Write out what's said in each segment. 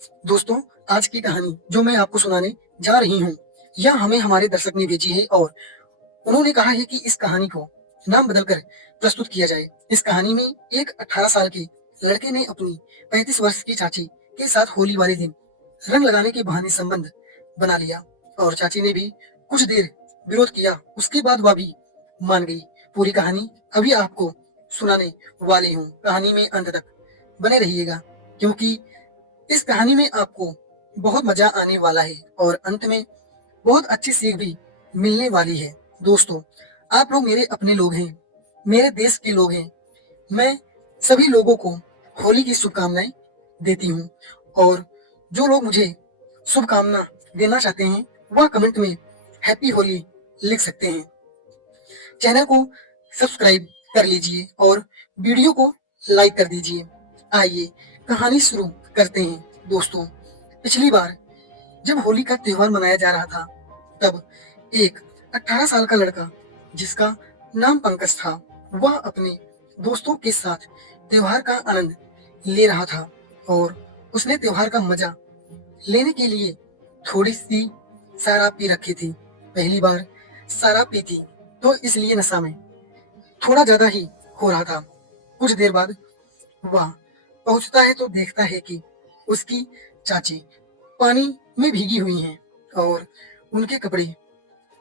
दोस्तों, आज की कहानी जो मैं आपको सुनाने जा रही हूँ, यह हमें हमारे दर्शक ने भेजी है और उन्होंने कहा है कि इस कहानी को नाम बदलकर प्रस्तुत किया जाए। इस कहानी में एक 18 साल के लड़के ने अपनी 35 वर्ष की चाची के साथ होली वाले दिन रंग लगाने के बहाने संबंध बना लिया और चाची ने भी कुछ देर विरोध किया। उसके बाद वह भी मान गई। पूरी कहानी अभी आपको सुनाने वाली हूँ। कहानी में अंत तक बने रहिएगा क्योंकि इस कहानी में आपको बहुत मजा आने वाला है और अंत में बहुत अच्छी सीख भी मिलने वाली है। दोस्तों, आप लोग मेरे अपने लोग हैं, मेरे देश के लोग हैं। मैं सभी लोगों को होली की शुभकामनाएं देती हूँ और जो लोग मुझे शुभकामना देना चाहते हैं वह कमेंट में हैप्पी होली लिख सकते हैं। चैनल को सब्सक्राइब कर लीजिए और वीडियो को लाइक कर दीजिए। आइए कहानी शुरू करते हैं। दोस्तों, पिछली बार जब होली का त्योहार मनाया जा रहा था तब एक 18 साल का लड़का जिसका नाम पंकज था वह अपने दोस्तों के साथ त्योहार का आनंद ले रहा था और उसने त्योहार का मजा लेने के लिए थोड़ी सी शराब पी रखी थी। पहली बार शराब पी थी तो इसलिए नशा में थोड़ा ज्यादा ही हो रहा था। कुछ देर बाद वह पहुंचता है तो देखता है कि उसकी चाची पानी में भीगी हुई हैं और उनके कपड़े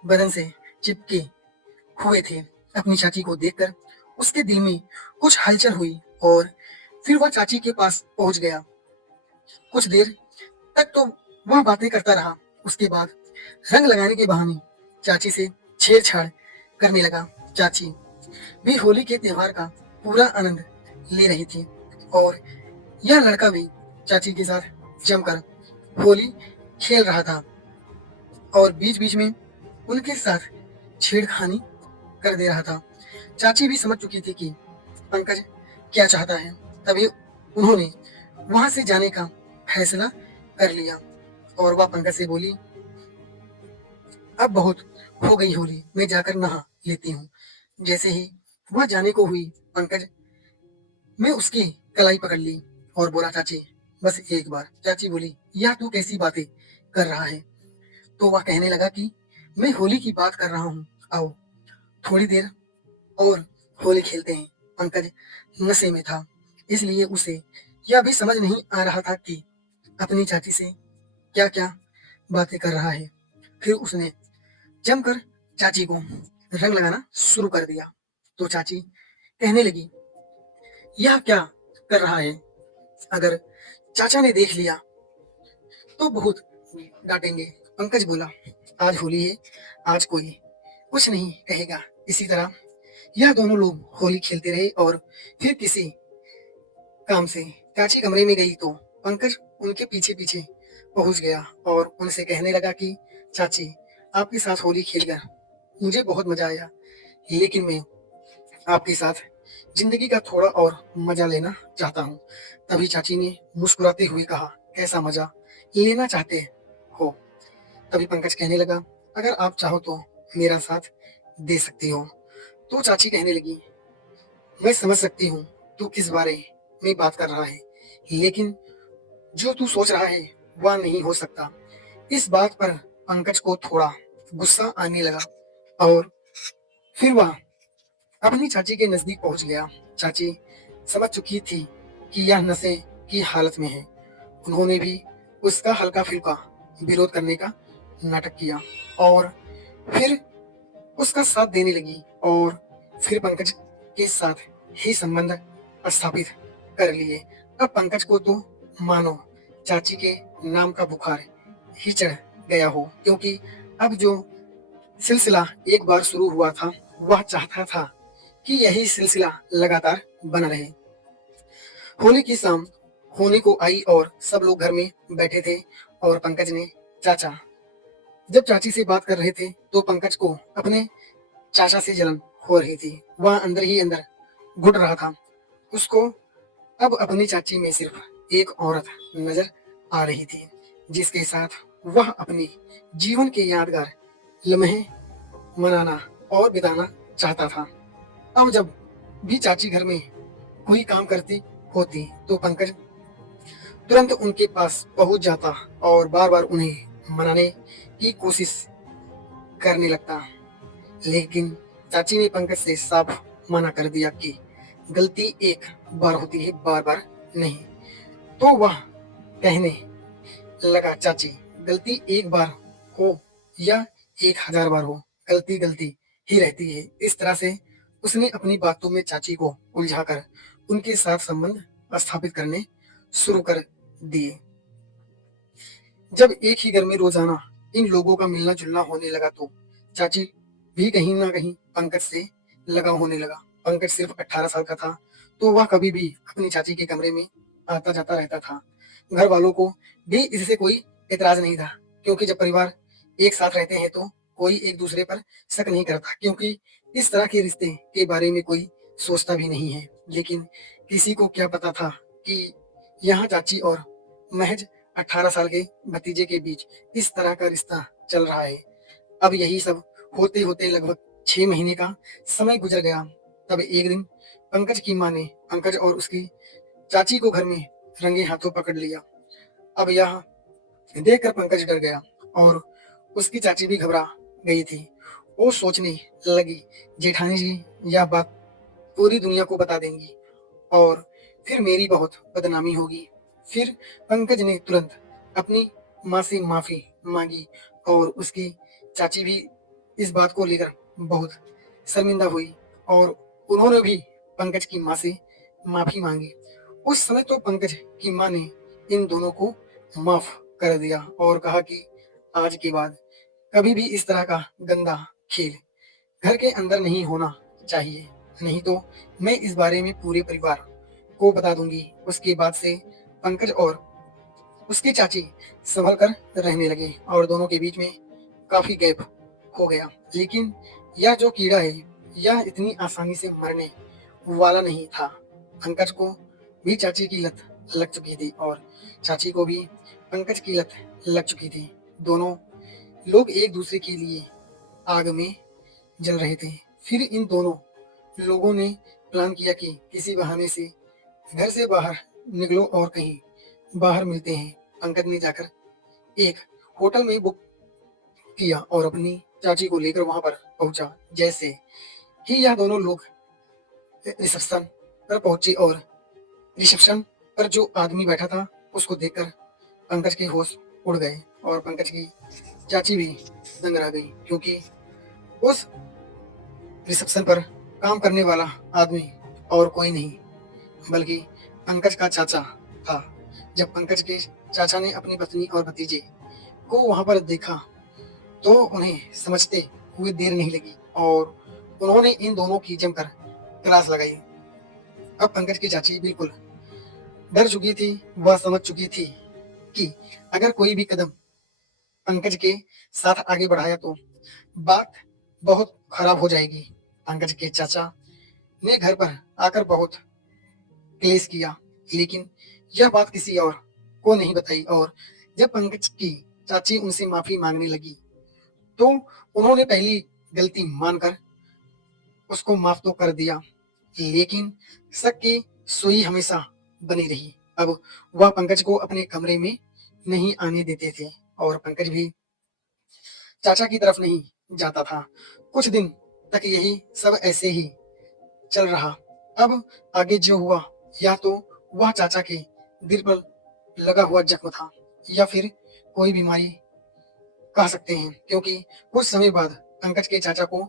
बदन से चिपके हुए थे। अपनी चाची को देखकर उसके दिल में कुछ हलचल हुई और फिर वह चाची के पास पहुंच गया। कुछ देर तक तो वह बातें करता रहा। उसके बाद रंग लगाने के बहाने चाची से छेड़छाड़ करने लगा। चाची भी होली के त्योहार का पूरा आनंद ले रही थी और यह लड़का भी चाची के साथ जमकर होली खेल रहा था और बीच बीच में उनके साथ छेड़खानी कर दे रहा था। चाची भी समझ चुकी थी कि पंकज क्या चाहता है, तभी उन्होंने वहां से जाने का फैसला कर लिया और वह पंकज से बोली, अब बहुत हो गई होली, मैं जाकर नहा लेती हूँ। जैसे ही वह जाने को हुई पंकज मैं उसकी कलाई पकड़ ली और बोला, चाची बस एक बार। चाची बोली, यह तू कैसी बातें कर रहा है? तो वह कहने लगा कि मैं होली की बात कर रहा हूँ, आओ थोड़ी देर और होली खेलते हैं। पंकज नशे में था इसलिए उसे यह भी समझ नहीं आ रहा था कि अपनी चाची से क्या क्या बातें कर रहा है। फिर उसने जमकर चाची को रंग लगाना शुरू कर दिया तो चाची कहने लगी, यह क्या कर रहा है? अगर चाचा ने देख लिया तो बहुत डांटेंगे। पंकज बोला, आज होली है, आज कोई कुछ नहीं कहेगा। इसी तरह यह दोनों लोग होली खेलते रहे और फिर किसी काम से चाची कमरे में गई तो पंकज उनके पीछे पीछे पहुंच गया और उनसे कहने लगा कि चाची आपके साथ होली खेलकर मुझे बहुत मजा आया, लेकिन मैं आपके साथ जिंदगी का थोड़ा और मजा लेना चाहता हूँ। तभी चाची ने मुस्कुराते हुए कहा, कैसा मजा लेना चाहते हो? तभी पंकज कहने लगा, अगर आप चाहो तो मेरा साथ दे सकती हो। तो चाची कहने लगी, मैं समझ सकती हूँ तू किस बारे में बात कर रहा है, लेकिन जो तू सोच रहा है वह नहीं हो सकता। इस बात पर पंकज को थोड़ा गुस्सा आने लगा और फिर वह अपनी चाची के नजदीक पहुंच गया। चाची समझ चुकी थी कि यह नशे की हालत में है। उन्होंने भी उसका हल्का फुल्का विरोध करने का नाटक किया और फिर उसका साथ देने लगी और फिर पंकज के साथ ही संबंध स्थापित कर लिए। अब पंकज को तो मानो चाची के नाम का बुखार ही चढ़ गया हो, क्योंकि अब जो सिलसिला एक बार शुरू हुआ था वह चाहता था कि यही सिलसिला लगातार बना रहे। होली की शाम होने को आई और सब लोग घर में बैठे थे और पंकज ने चाचा जब चाची से बात कर रहे थे तो पंकज को अपने चाचा से जलन हो रही थी। वह अंदर ही अंदर घुट रहा था। उसको अब अपनी चाची में सिर्फ एक औरत नजर आ रही थी जिसके साथ वह अपने जीवन के यादगार लम्हे मनाना और बिताना चाहता था। अब जब भी चाची घर में कोई काम करती होती तो पंकज तुरंत उनके पास पहुंच जाता और बार बार उन्हें मनाने की कोशिश करने लगता। लेकिन चाची ने पंकज से साफ मना कर दिया कि गलती एक बार होती है, बार बार नहीं। तो वह कहने लगा, चाची, गलती एक बार हो या 1000 बार हो, गलती गलती ही रहती है। इस तरह से उसने अपनी बातों में चाची को उलझाकर उनके साथ संबंध स्थापित करने शुरू कर दिए। जब एक ही घर में रोजाना इन लोगों का मिलना जुलना होने लगा तो चाची भी कहीं ना कहीं पंकज से लगाव होने लगा। पंकज सिर्फ 18 साल का था, तो वह कभी भी अपनी चाची के कमरे में आता जाता रहता था। घर वालों को भी इससे कोई एतराज नहीं था, क्योंकि जब परिवार एक साथ रहते हैं तो कोई एक दूसरे पर शक नहीं करता, क्योंकि इस तरह के रिश्ते के बारे में कोई सोचता भी नहीं है। लेकिन किसी को क्या पता था कि यहाँ चाची और महज 18 साल के भतीजे के बीच इस तरह का रिश्ता चल रहा है। अब यही सब होते होते लगभग 6 महीने का समय गुजर गया। तब एक दिन पंकज की माँ ने पंकज और उसकी चाची को घर में रंगे हाथों पकड़ लिया। अब यह देखकर पंकज डर गया और उसकी चाची भी घबरा गई थी। वो सोचने लगी, जेठानी जी यह बात पूरी दुनिया को बता देंगी और फिर मेरी बहुत बदनामी होगी। फिर पंकज ने तुरंत अपनी माँ से माफी मांगी और उसकी चाची भी इस बात को लेकर बहुत शर्मिंदा हुई और उन्होंने भी पंकज की माँ से माफी मांगी। उस समय तो पंकज की माँ ने इन दोनों को माफ कर दिया और कहा कि आज के बाद कभी भी इस तरह का गंदा खेल घर के अंदर नहीं होना चाहिए, नहीं तो मैं इस बारे में पूरे परिवार को बता दूंगी। उसके बाद से पंकज और उसकी चाची संभल कर रहने लगे और दोनों के बीच में काफी गैप हो गया। लेकिन यह जो कीड़ा है, यह इतनी आसानी से मरने वाला नहीं था। पंकज को भी चाची की लत लग चुकी थी और चाची को भी पंकज की लत लग चुकी थी। दोनों लोग एक दूसरे के लिए आग में जल रहे थे। फिर इन दोनों लोगों ने प्लान किया कि किसी बहाने से घर से बाहर निकलो और कहीं बाहर मिलते हैं। पंकज ने जाकर एक होटल में बुक किया और अपनी चाची को लेकर वहां पर पहुंचा। जैसे ही यह दोनों लोग रिसेप्शन पर पहुंचे और रिसेप्शन पर जो आदमी बैठा था उसको देखकर पंकज के होश उड़ गए और पंकज की चाची भी दंग रह गई, क्योंकि उस रिसेप्शन पर काम करने वाला आदमी और कोई नहीं बल्कि पंकज का चाचा था। जब पंकज के चाचा ने अपनी पत्नी और भतीजे को वहां पर देखा तो उन्हें समझते हुए देर नहीं लगी और उन्होंने इन दोनों की जमकर क्लास लगाई। अब पंकज की चाची बिल्कुल डर चुकी थी। वह समझ चुकी थी कि अगर कोई भी कदम पंकज के साथ आगे बढ़ाया तो बात बहुत खराब हो जाएगी। पंकज के चाचा ने घर पर आकर बहुत क्लेश किया, लेकिन यह बात किसी और को नहीं बताई और जब पंकज की चाची उनसे माफी मांगने लगी तो उन्होंने पहली गलती मानकर उसको माफ तो कर दिया, लेकिन शक की सुई हमेशा बनी रही। अब वह पंकज को अपने कमरे में नहीं आने देते थे और पंकज भी चाचा की तरफ नहीं जाता था। कुछ दिन तक यही सब ऐसे ही चल रहा। अब आगे जो हुआ या तो वह चाचा के दिल पर लगा हुआ जख्म था या फिर कोई बीमारी कह सकते हैं, क्योंकि कुछ समय बाद पंकज के चाचा को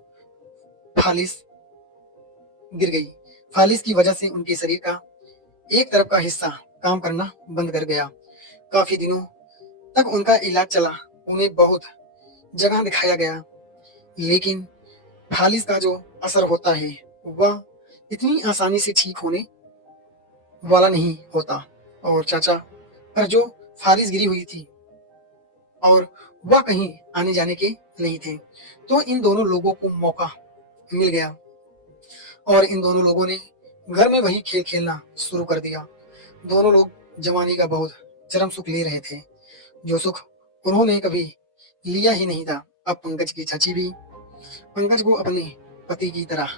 फालिस गिर गई। फालिस की वजह से उनके शरीर का एक तरफ का हिस्सा काम करना बंद कर गया। काफी दिनों तक उनका इलाज चला, उन्हें बहुत जगह दिखाया गया, लेकिन फालिस का जो असर होता है वह इतनी आसानी से ठीक होने वाला नहीं होता और चाचा पर जो फालिस गिरी हुई थी और वह कहीं आने जाने के नहीं थे, तो इन दोनों लोगों को मौका मिल गया और इन दोनों लोगों ने घर में वही खेल खेलना शुरू कर दिया। दोनों लोग जवानी का बहुत चरम सुख ले रहे थे, जो सुख उन्होंने कभी लिया ही नहीं था। अब पंकज की चाची भी पंकज को अपने पति की तरह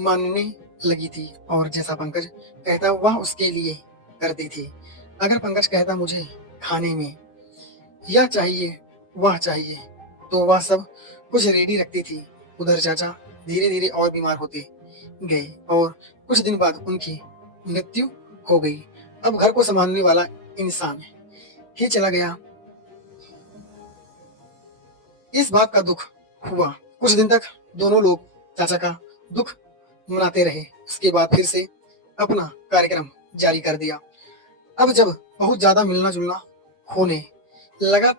मानने लगी थी और जैसा पंकज कहता वह उसके लिए करती थी। अगर पंकज कहता मुझे खाने में यह चाहिए वह चाहिए तो वह सब कुछ रेडी रखती थी। उधर चाचा धीरे धीरे और बीमार होते गए और कुछ दिन बाद उनकी मृत्यु हो गई। अब घर को संभालने वाला इंसान ही चला गया। इस बात का दुख हुआ। कुछ दिन तक दोनों लोग चाचा का दुख मनाते रहे। उसके बाद फिर से अपना कार्यक्रम जारी कर दिया। अब जब बहुत ज्यादा मिलना जुलना होने लगा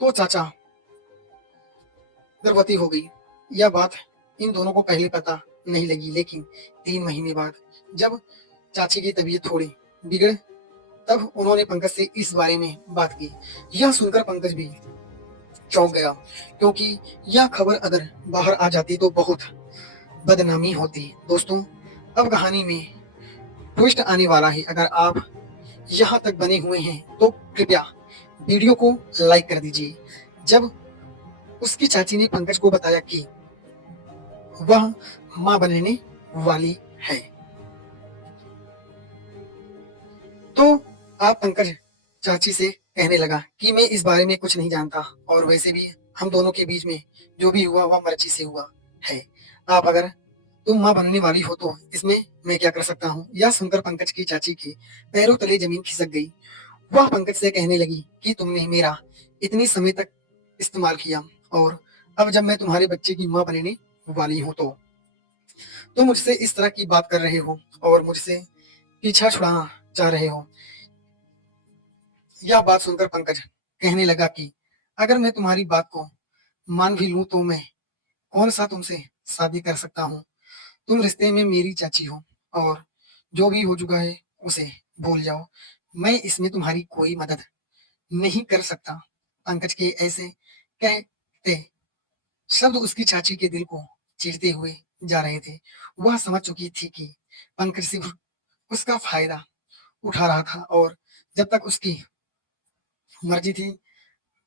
तो चाचा गर्भवती हो गई। यह बात इन दोनों को पहले पता नहीं लगी, लेकिन 3 महीने बाद जब चाची की तबीयत थोड़ी बिगड़ तब उन्होंने पंकज से इस बारे में बात की। यह सुनकर पंकज भी चौंक गया, क्योंकि यह खबर अगर बाहर आ जाती तो बहुत बदनामी होती। दोस्तों, अब कहानी में ट्विस्ट आने वाला है। अगर आप यहाँ तक बने हुए हैं तो कृपया वीडियो को लाइक कर दीजिए। जब उसकी चाची ने पंकज को बताया कि वह मां बनने वाली है, तो आप पंकज चाची से कहने लगा कि मैं इस बारे में कुछ नहीं जानता और वैसे भी हम दोनों के बीच में जो भी हुआ वह मर्जी से हुआ है। आप अगर तुम मां बनने वाली हो तो इसमें मैं क्या कर सकता हूँ। यह सुनकर पंकज की चाची के पैरों तले जमीन खिसक गई। वह पंकज से कहने लगी कि तुमने मेरा इतनी समय तक इस्तेमाल किया और अब जब मैं तुम्हारे बच्चे की मां बनने वाली हूँ तो तुम मुझसे इस तरह की बात कर रहे हो और मुझसे पीछा छुड़ाना चाह रहे हो। यह बात सुनकर पंकज कहने लगा कि अगर मैं तुम्हारी बात को मान भी लूं तो मैं कौन सा तुमसे शादी कर सकता हूँ। तुम रिश्ते में मेरी चाची हो और जो भी हो चुका है उसे भूल जाओ। मैं इसमें तुम्हारी कोई मदद नहीं कर सकता। पंकज के ऐसे कहते शब्द उसकी चाची के दिल को चीरते हुए जा रहे थे। वह समझ चुकी थी कि पंकज सिर्फ उसका फायदा उठा रहा था और जब तक उसकी मर्जी थी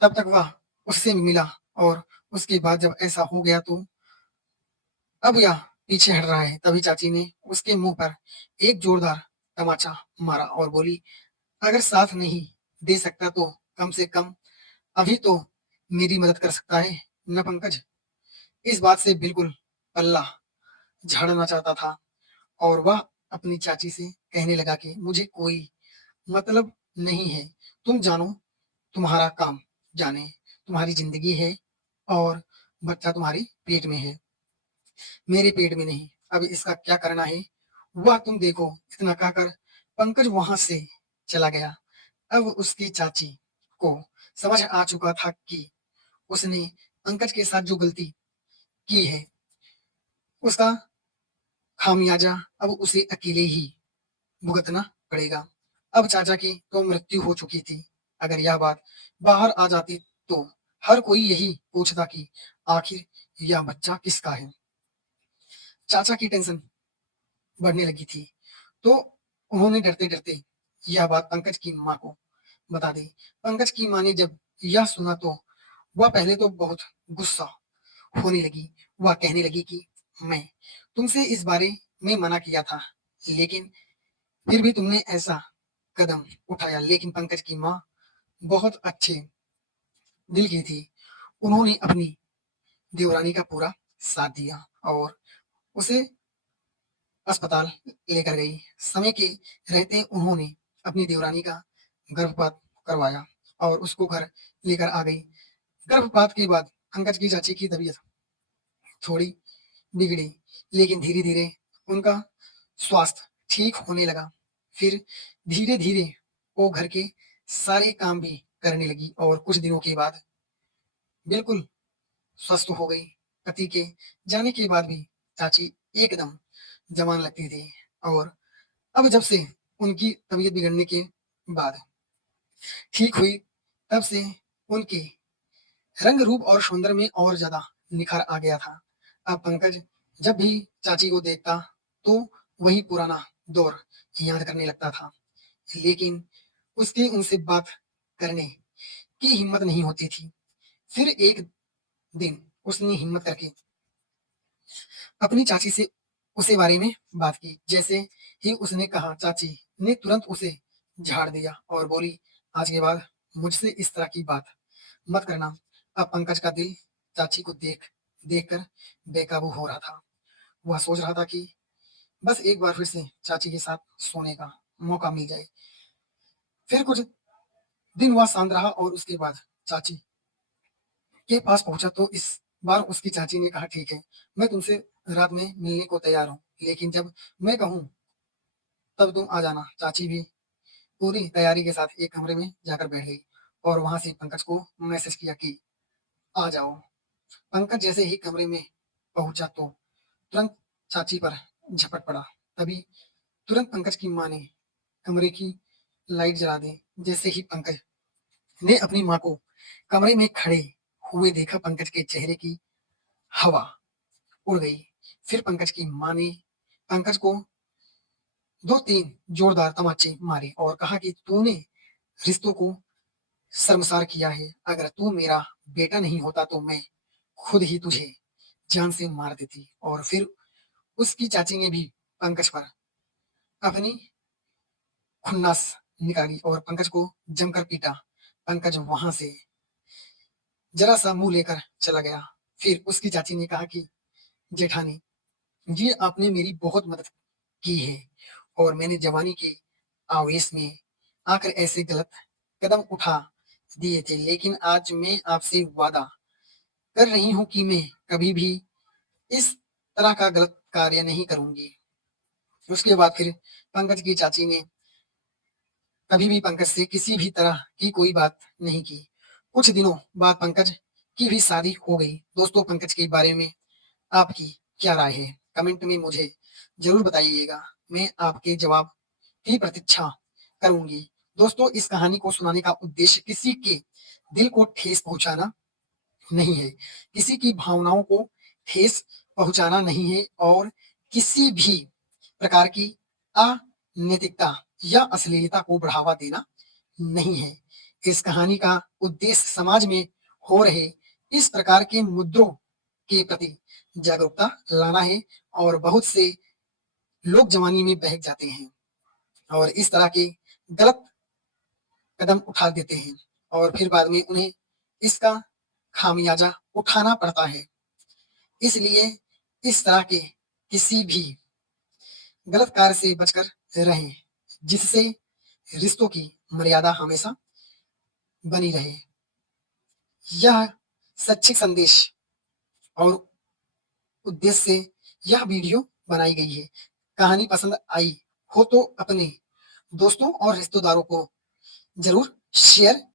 तब तक वह उससे मिला और उसके बाद जब ऐसा हो गया तो अब यह पीछे हट रहा है। तभी चाची ने उसके मुंह पर एक जोरदार तमाचा मारा और बोली, अगर साथ नहीं दे सकता तो कम से कम अभी तो मेरी मदद कर सकता है न। पंकज इस बात से बिल्कुल पल्ला झाड़ना चाहता था और वह अपनी चाची से कहने लगा कि मुझे कोई मतलब नहीं है। तुम जानो तुम्हारा काम जाने, तुम्हारी जिंदगी है और बच्चा तुम्हारी पेट में है, मेरे पेट में नहीं। अब इसका क्या करना है वह तुम देखो। इतना कहकर पंकज वहां से चला गया। अब उसकी चाची को समझ आ चुका था कि उसने पंकज के साथ जो गलती की है उसका खामियाजा अब उसे अकेले ही भुगतना पड़ेगा। अब चाचा की तो मृत्यु हो चुकी थी। अगर यह बात बाहर आ जाती तो हर कोई यही पूछता कि आखिर यह बच्चा किसका है। चाचा की टेंशन बढ़ने लगी थी तो उन्होंने डरते डरते यह बात पंकज की माँ को बता दी। पंकज की माँ ने जब यह सुना तो वह पहले तो बहुत गुस्सा होने लगी। वह कहने लगी कि मैं तुमसे इस बारे में मना किया था, लेकिन फिर भी तुमने ऐसा कदम उठाया। लेकिन पंकज की माँ बहुत अच्छे दिल की थी। उन्होंने अपनी देवरानी का पूरा साथ दिया और उसे अस्पताल लेकर गई। समय के रहते उन्होंने अपनी देवरानी का गर्भपात करवाया और उसको घर लेकर आ गई। गर्भपात के बाद पंकज की चाची की तबीयत थोड़ी बिगड़ी, लेकिन धीरे धीरे उनका स्वास्थ्य ठीक होने लगा। फिर धीरे धीरे वो घर के सारे काम भी करने लगी और कुछ दिनों के बाद बिल्कुल स्वस्थ हो गई। पति के जाने के बाद भी चाची एकदम जवान लगती थी और अब जब से उनकी तबीयत बिगड़ने के बाद ठीक हुई तब से उनके रंग रूप और सौंदर्य में और ज्यादा निखार आ गया था। अब पंकज जब भी चाची को देखता तो वही पुराना दौर याद करने लगता था, लेकिन उसकी उनसे बात करने की हिम्मत नहीं होती थी। फिर एक दिन उसने हिम्मत करके अपनी चाची से उसे बारे में बात की। जैसे ही उसने कहा चाची ने तुरंत उसे झाड़ दिया और बोली, आज के बाद मुझसे इस तरह की बात मत करना। अब पंकज का दिल चाची को देख देखकर बेकाबू हो रहा था। वह सोच रहा था कि बस एक बार फिर से चाची के साथ सोने का मौका मिल जाए। फिर कुछ दिन वह शांत रहा और उसके बाद चाची के पास पहुंचा तो इस बार उसकी चाची ने कहा, ठीक है, मैं तुमसे रात में मिलने को तैयार हूँ, लेकिन जब मैं कहूँ तब तुम आ जाना। चाची भी पूरी तैयारी के साथ एक कमरे में जाकर बैठ गई और वहां से पंकज को मैसेज किया कि आ जाओ। पंकज जैसे ही कमरे में पहुंचा तो तुरंत चाची पर झपट पड़ा। तभी तुरंत पंकज की माँ ने कमरे की लाइट जला दी। जैसे ही पंकज ने अपनी माँ को कमरे में खड़े हुए देखा, पंकज के चेहरे की हवा उड़ गई। फिर पंकज की माँ ने पंकज को दो तीन जोरदार तमाचे मारे और कहा कि तूने रिश्तों को शर्मसार किया है। अगर तू मेरा बेटा नहीं होता तो मैं खुद ही तुझे जान से मार देती। और फिर उसकी चाची ने भी पंकज पर अपनी खुन्नस निकाली और पंकज को जमकर पीटा। पंकज वहां से जरा सा मुंह लेकर चला गया। फिर उसकी चाची ने कहा कि जेठानी, ये आपने मेरी बहुत मदद की है और मैंने जवानी के आवेश में आकर ऐसे गलत कदम उठा दिए थे, लेकिन आज मैं आपसे वादा कर रही हूं कि मैं कभी भी इस तरह का गलत कार्य नहीं करूंगी। उसके बाद फिर पंकज की चाची ने कभी भी पंकज से किसी भी तरह की कोई बात नहीं की। कुछ दिनों बाद पंकज की भी शादी हो गई। दोस्तों, पंकज के बारे में आपकी क्या राय है? कमेंट में मुझे जरूर बताइएगा। मैं आपके जवाब की प्रतीक्षा करूंगी। दोस्तों, इस कहानी को सुनाने का उद्देश्य किसी के दिल को ठेस पहुंचाना नहीं है, किसी की भावनाओं को ठेस पहुंचाना नहीं है और किसी भी प्रकार की अनैतिकता या अश्लीलता को बढ़ावा देना नहीं है। इस कहानी का उद्देश्य समाज में हो रहे इस प्रकार के मुद्दों के प्रति जागरूकता लाना है। और बहुत से लोग जवानी में बहक जाते हैं और इस तरह के गलत कदम उठा देते हैं और फिर बाद में उन्हें इसका खामियाजा उठाना पड़ता है। इसलिए इस तरह के किसी भी गलत कार्य से बचकर रहें, जिससे रिश्तों की मर्यादा हमेशा बनी रहे। यह शैक्षिक संदेश और उद्देश्य से यह वीडियो बनाई गई है। कहानी पसंद आई हो तो अपने दोस्तों और रिश्तेदारों को जरूर शेयर